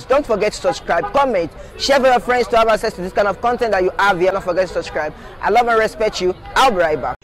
please don't forget to subscribe, comment, share with your friends to have access to this kind of content that you have here. Don't forget to subscribe. I love and respect you. I'll be right back.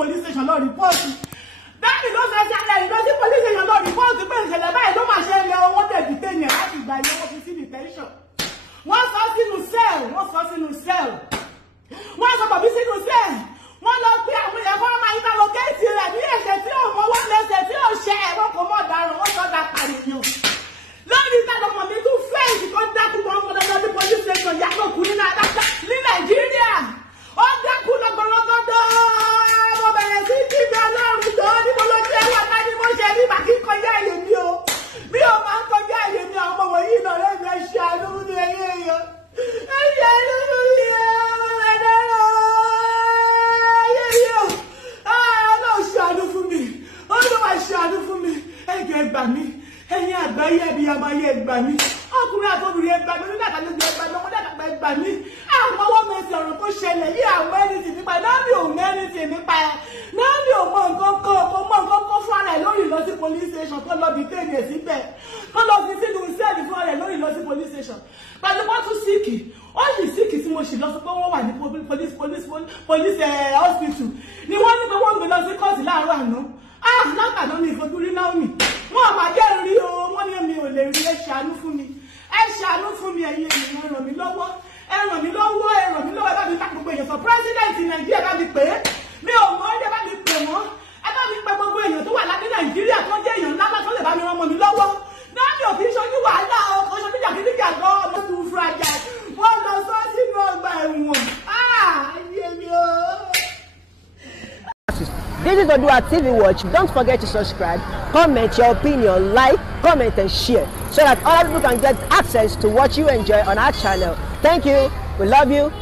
Police station, Lord, report. That is not necessary. Police station, Lord, report. The police station, gbà mí. Ẹ̀yin àgbáyé ẹbí àmàyé ẹ gbà mí. Ọkùnrin àti obìnrin ẹ gbà mí. Nígbà tí ẹ gbà mí, ọmọdé àgbà ẹ gbà mí. Àwọn ọmọ mẹ́sì ọ̀rọ̀ tó ṣẹlẹ̀ yìí àwọn ẹnìtì nípa Náómì ò mẹ́rìntì nípa ẹ̀. Náómì ò mọ nǹkan kan, kò mọ nǹkan kan fún ara ẹ̀ lórí lọ sí police station tó lọ bí tẹ̀lé síbẹ̀. Tó lọ fi sínú sẹ́ẹ̀lì fún ara ẹ̀ lórí lọ sí police station. Pẹ̀lú wọ́n tún síìkì. Ó sì síìkì tí mo sì lọ sí pé wọ́n wà ní police hospital. Ni wọ́n ní pé wọ́n gbé lọ sí kọ́ọ̀tù láàárọ̀ àná. Látàná mi ìfojú rí Náómì. Wọ́n máa jẹ́ rí o, wọ́n ní mi ò lè rí, ẹ ṣàánú fún mi. Ẹ ṣàánú fún mi ẹ̀yin ènìyàn, ràn mí lọ́wọ́. Ẹ ràn mí lọ́wọ́, ẹ ràn mí lọ́wọ́, ẹ bá mi ta gbogbo èèyàn sọ president Nàìjíríà bá mi pè é. Mi ò mọ̀ ẹ́ bá mi pè wọ́n. Ẹ bá mi pe gbogbo èèyàn tó wà láti Nàìjíríà tó jẹ́ èèyàn ńlá tó lè bá mi ràn mọ́ mi lọ́wọ́. Náómì ò kì í ṣojú wàhálà o, kò ṣojú jàgídíjà gan ọmọ tó fúrajà. Wọ́n lọ sọ sínú ọgbà ẹ̀wọ̀n. Ayé mi o. This is OÈDUA TV Watch. Don't forget to subscribe, comment your opinion, like, comment and share so that other people can get access to what you enjoy on our channel. Thank you. We love you.